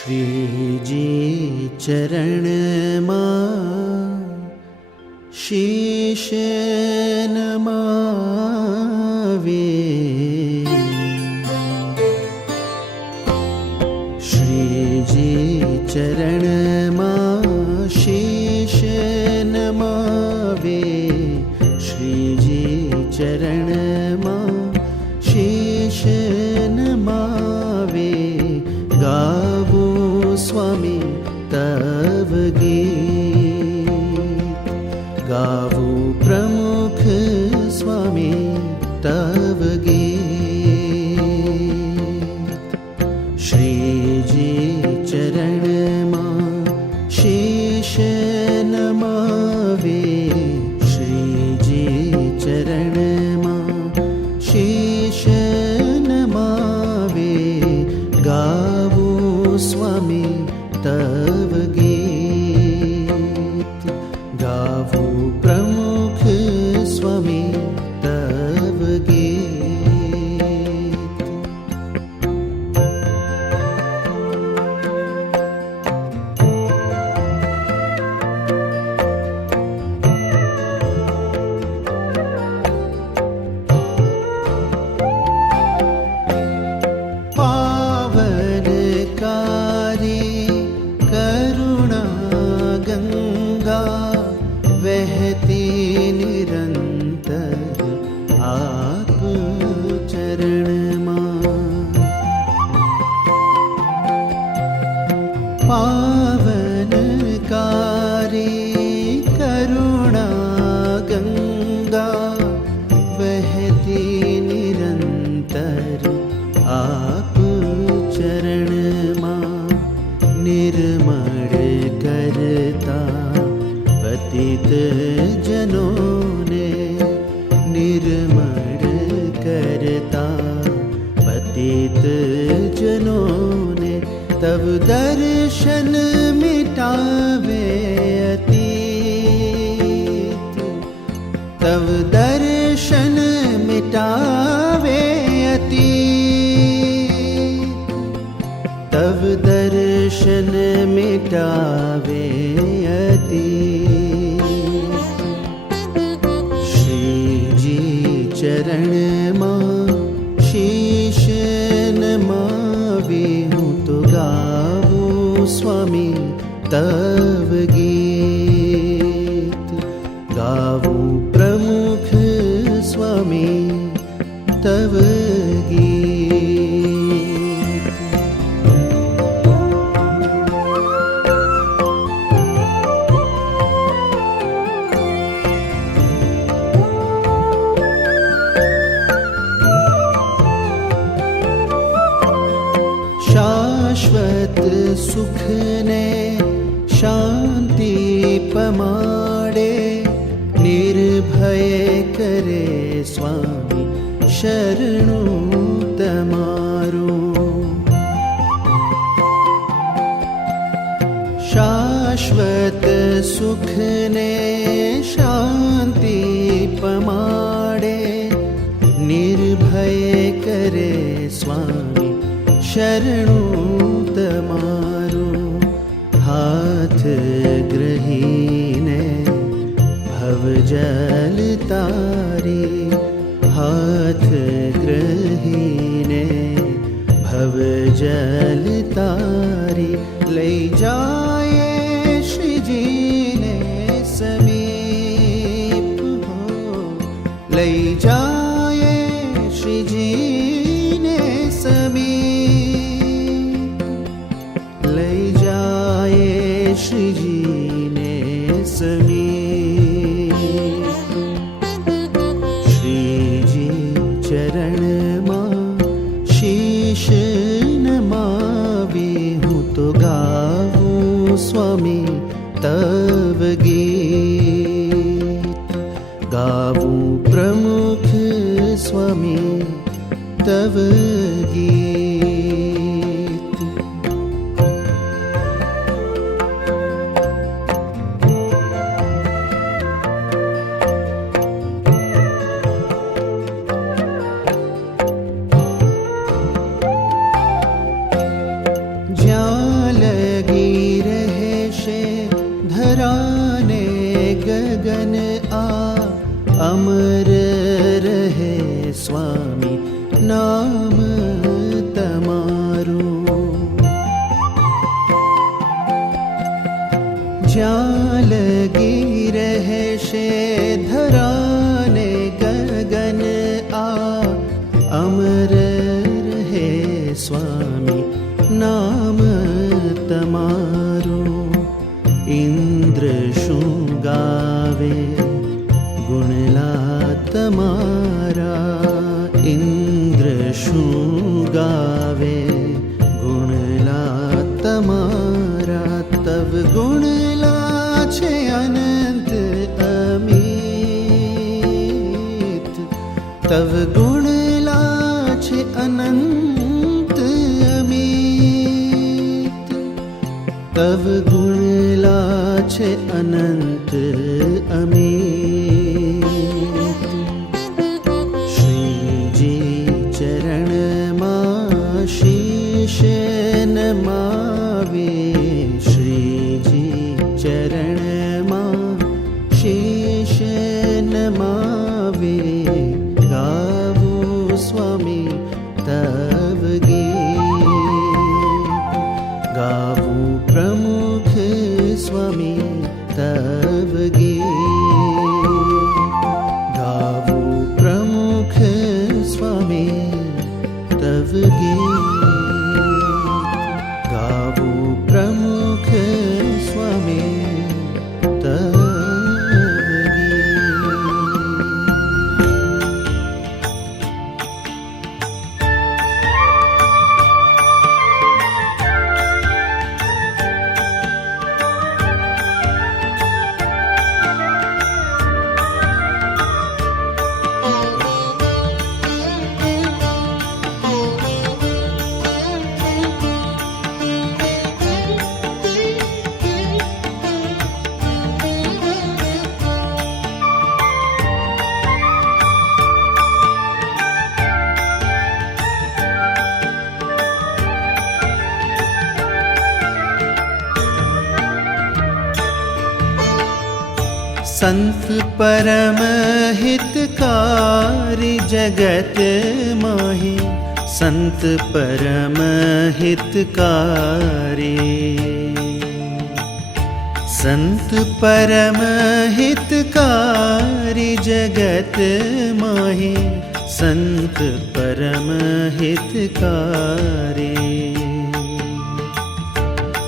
श्रीजी चरण मां शीश नमावे। श्रीजी चरण मां शीश नमावे। श्रीजी चरण मां शीश नमावे। गावो स्वामी तव गीत, गावो प्रमुख स्वामी तव गीत। श्रीजी चरण मां शीश नमावे। श्रीजी चरण मां शीश नमावे। गावो स्वामी तव गीत, गावो प्रमुख स्वामी तव गीत। पावनकारी करुणा गंगा वहती निरंतर आप चरण मां। पावनकारी करुणा गंगा वहती निरंतर आप चरण मां। निर्मल करता पतित जनों ने, निर्मल करता पतित जनों ने। तब दर्शन मिटावे अतीत, तब दर्शन मिटावे अतीत, तब दर्शन मिटावे अतीत। श्रीजी चरण मां शीश नमावे। हूँ तो गावो स्वामी तव गीत, गावो प्रमुख स्वामी तव गीत। शाश्वत सुख ने शांति पमाड़े। निर्भय करे स्वामी शरणु तमारो। शाश्वत सुख ने शांति पमाड़े। निर्भय करे स्वामी शरणु तमारो। हाथ ग्रहीने भव जल तारी। हाथ ग्रहीने भव जल तारी। ले जाए श्रीजी ने समीप हो। ले जाए श्रीजी ने समीप। ले जाए श्रीजी ने समीप। श्रीजी चरण मां शीश नमावे। हूँ तो गावो स्वामी तव गीत, गावो प्रमुख स्वामी तव गीत। स्वामी नाम तमारू। ज्यां लगी रहशे धराने गगन आ, अमर रहे स्वामी नाम तमारू। इंद्र शुं गावे गुणला तमारा, इंद्र शुं गावे गुणला तमारा। तव गुणला छे अनंत अमित, तव गुणला छे अनंत अमित, तव गुणला छे अनंत अमित। श्रीजी चरण मां शीश नमावे, श्रीजी चरण मां शीश नमावे। गावो स्वामी तव गीत, गावो प्रमुख स्वामी तव गीत, गावो प्रमुख स्वामी तव गीत, गावो प्रमुख स्वामी तव गीत। संत परम हितकारी जगत माहि, संत परम हितकारी। संत परम हितकारी जगत माहि, संत परम हितकारी।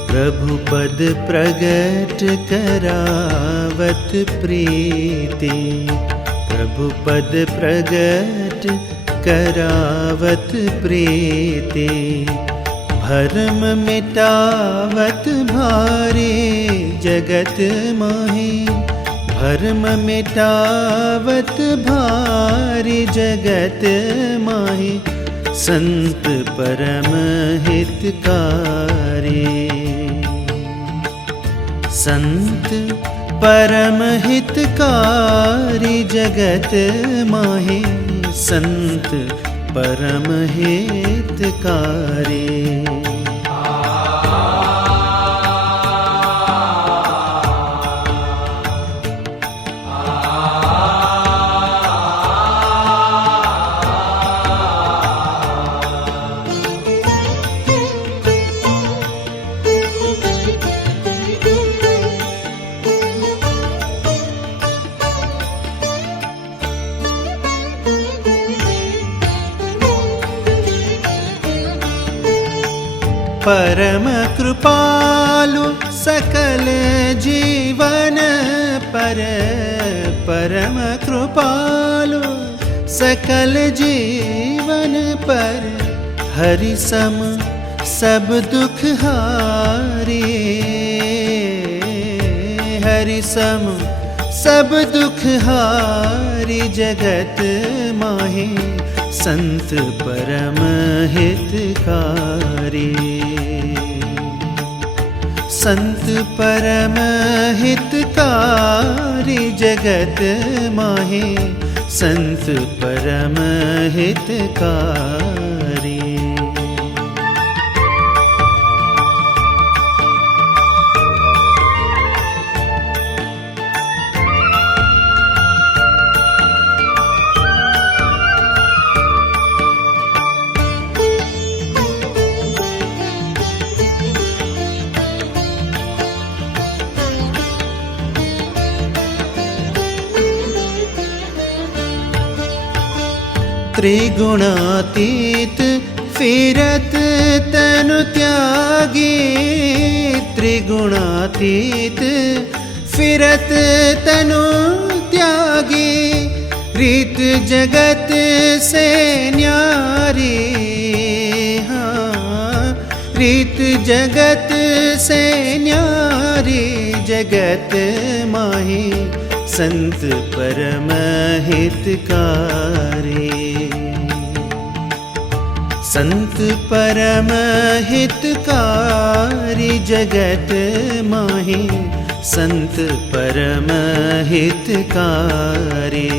प्रभु पद प्रगट करावत प्रीति, प्रभु पद प्रगट करावत प्रीति। भरम मिटावत भारी जगत माहि, भरम मिटावत भारी जगत माहि। संत परम हितकारी, संत परम हितकारी जगत माहि, संत परम हितकारी। परम कृपालु सकल जीवन पर, परम कृपालु सकल जीवन पर। हरि सम सब दुख हारी, हरि सम सब दुख हारी जगत माहि। संत परम हितकारी, संत परम हितकारी जगत माहि। संत परम हितकारी। त्रिगुणातीत फिरत तनु त्यागी, त्रिगुणातीत फिरत तनु त्यागी, रीत जगत से न्यारी। हाँ, रीत जगत से न्यारी, जगत माही संत परम हितकारी। संत परम हितकारी, जगत माही संत परम हितकारी।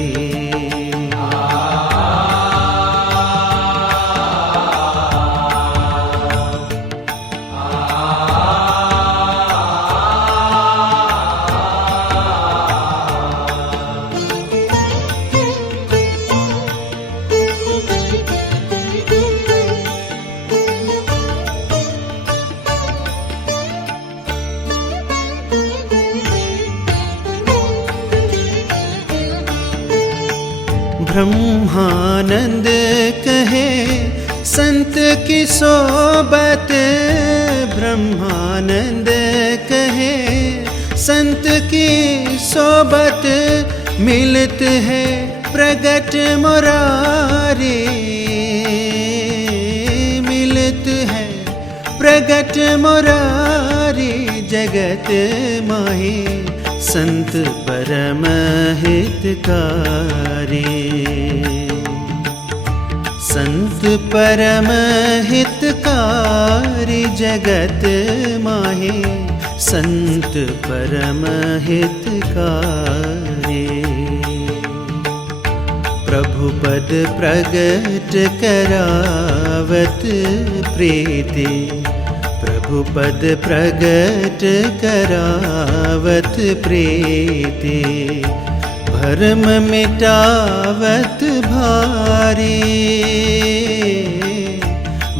ब्रह्मानंद कहे संत की सोबत, ब्रह्मानंद कहे संत की सोबत, मिलत है प्रगट मुरारी, मिलत है प्रगट मुरारी, जगत माही संत परम हितकारी। संत परम हितकारी, जगत माही संत परम हितकारी। प्रभु पद प्रगट करावत प्रीति, प्रभु पद प्रगट करावत प्रीति, भरम मिटावत भारी,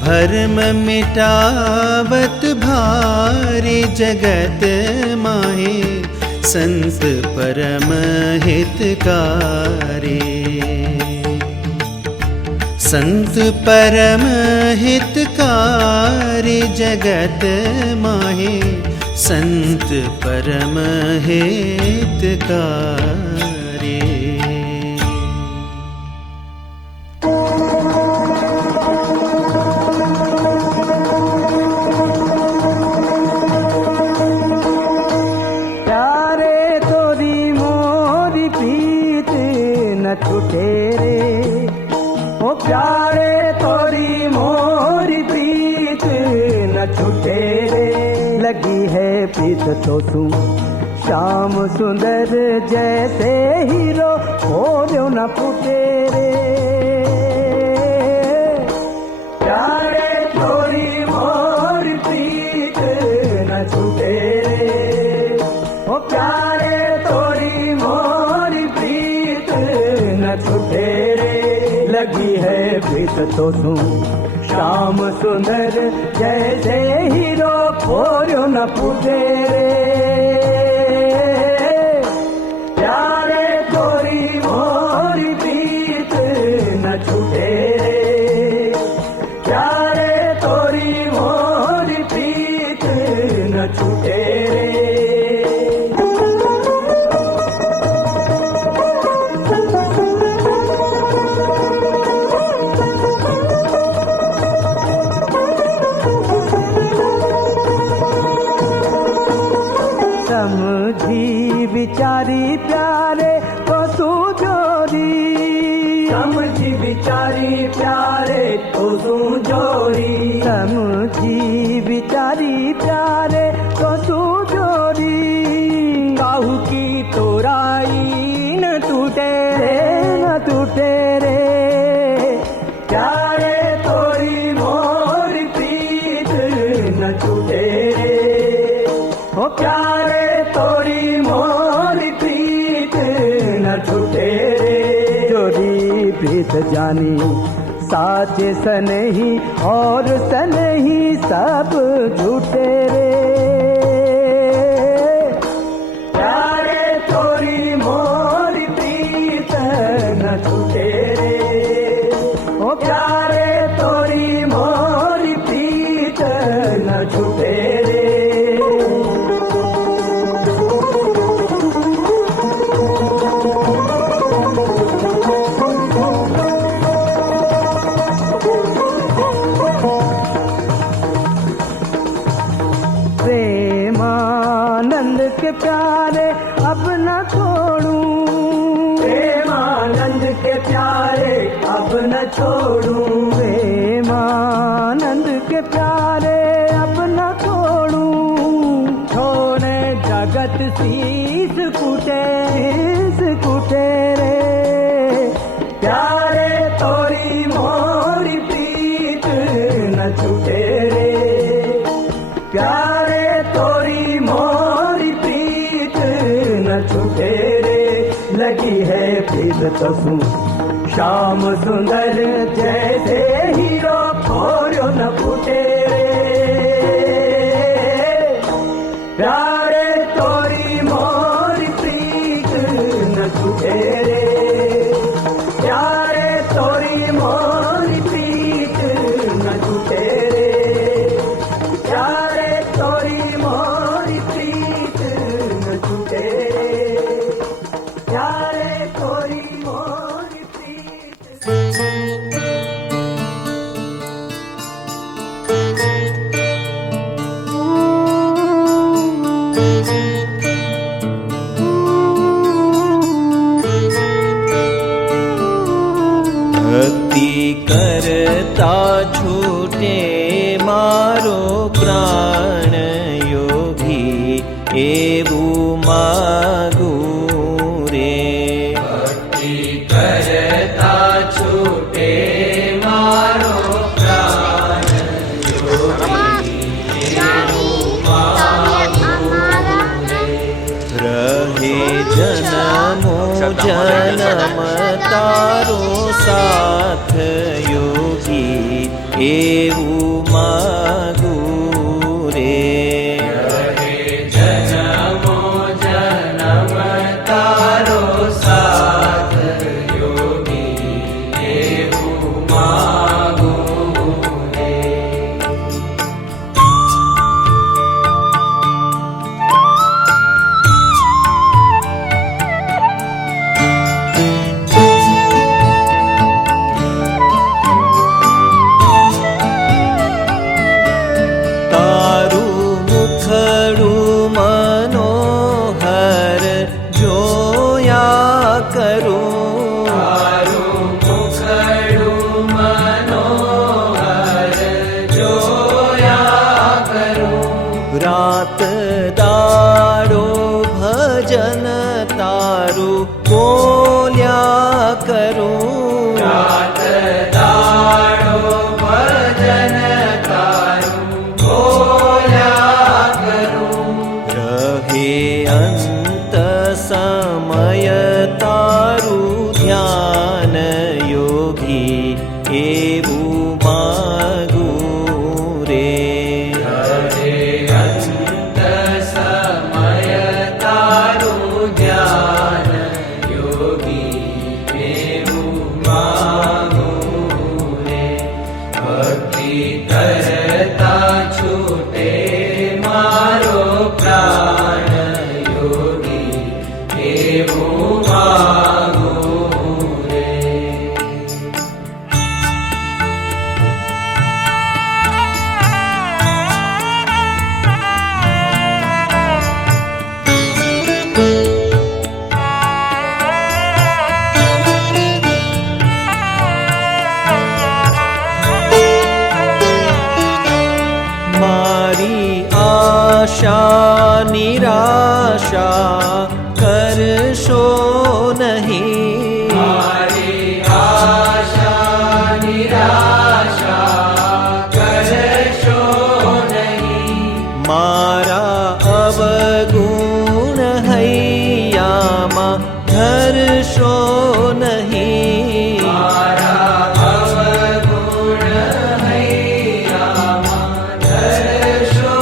भरम मिटावत भारी, जगत माही संत परम हितकारी। संत परम हितकारी, जगत माही संत परम हितकारी। प्यारे तोरी मोरी प्रीत न छूटे रे, ओ प्यारे तोरी मोरी प्रीत न छूटे रे। लगी है प्रीत तो तू श्याम सुंदर जैसे हीरो, खोलो न फूटे रे। प्यारे तोरी मोरी प्रीत न छूटे रे, ओ प्यारे तोरी मोरी प्रीत न छूटे रे। लगी है प्रीत तो तू श्याम सुंदर जैसे हीरो, खोलो न फूटे रे। प्यारे तोरी मोरी प्रीत न छूटे रे, प्यारे तोरी मोरी प्रीत न छूटे रे। समझी विचारी प्यारे तो तू जोरी, समझी विचारी प्यारे तो तू जोरी, समझी विचारी प्यारे तो तू जोरी। काहू की तोराई न टूटे रे, न टूटे रे। प्यारे तोरी मोरी प्रीत न छूटे रे, ओ प्यारे तोरी मोरी प्रीत न छूटे रे। जोरी प्रीत जानी साचे सनही और सनही सब झूठे रे। प्यारे तोरी मोरी प्रीत न छूटे रे, न छूटे रे। प्रेमानंद के प्यारे अब न छोड़ूं, प्रेमानंद के प्यारे अब न छोड़ूं, प्रेमानंद के प्यारे अब न छोड़ूं। छोड़े जगत शीस कुटे रे, प्यारे तोरी मोरी प्रीत न छूटे रे, प्यारे तोरी मोरी प्रीत न छूटे रे। लगी है प्रीत तो सुन श्याम सुंदर जैसे हीरो खोरो न फूटे रे, प्यारे तोरी मोरी प्रीत न छूटे रे, प्यारे तोरी मोरी प्रीत न छूटे रे, प्यारे तोरी मोरी प्रीत न छूटे रे, प्यारे तोरी मोरी प्रीत। ભક્તિ કરતા છૂટે મારો પ્રાણ યોગી એવું માગું રે, ભક્તિ કરતા છૂટે મારો પ્રાણ યોગી એવું માગું રે, રહે જન્મો જન્મ તારો સાથ યોગી એવું માગું રે, રહે જન્મો જન્મ તારો સાથ યોગી એવું માગું રે। રાત દાડો ભજન તારું બોલ્યા કરું, રાત દાડો ભજન તારું બોલ્યા કરું, રહે અંત સમય તારું ધ્યાન યોગી એવું માગું રે, કરતા છૂટે મારો પ્રાણ યોગી એવું માગું રે। આશા નિરાશા કરશો નહીં, મારી આશા નિરાશા કરશો નહીં, મારા અવગુણ હૈયામાં ધરશો નહીં, મારા અવગુણ હૈયામાં ધરશો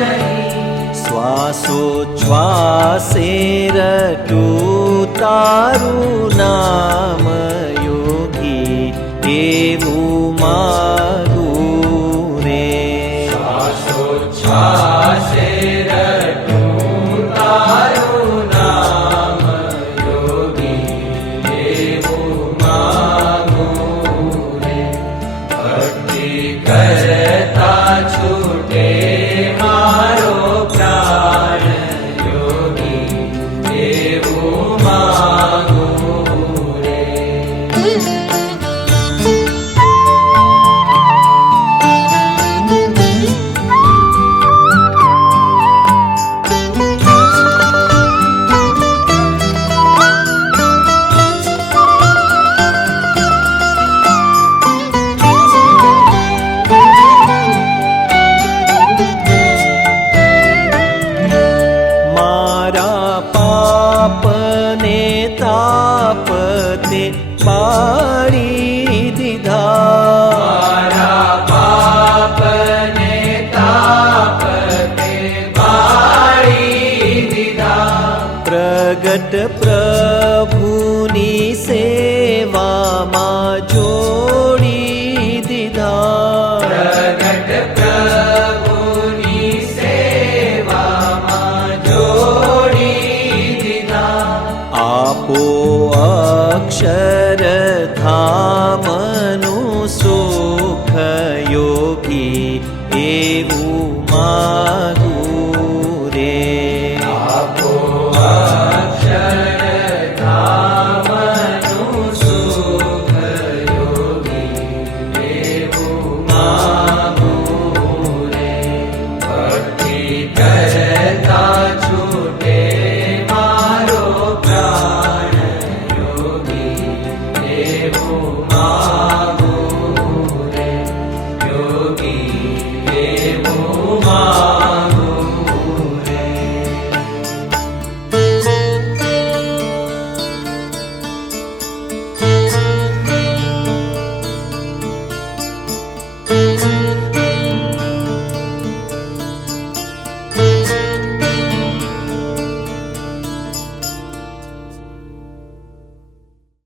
નહીં, શ્વાસોચ્છ્વાસે રટું તારું નામ યોગી એવું માગું રે, શ્વાસો શ્વાસે રટું તારું નામ યોગી એવું માંગું રે ભક્તિ કરતા છૂટે મારો પ્રાણ યોગી એવું માંગું રે મારા પાપને તાપ તે બાળી દીધા મારા પાપને તાપ તે બાળી દીધા પ્રગટ પ્રભુની સેવામાં જોડી દીધા પ્રગટ પ્રભુની સેવામાં જોડી દીધા આપો અક્ષરધામનું સુખ યોગી એવું માંગ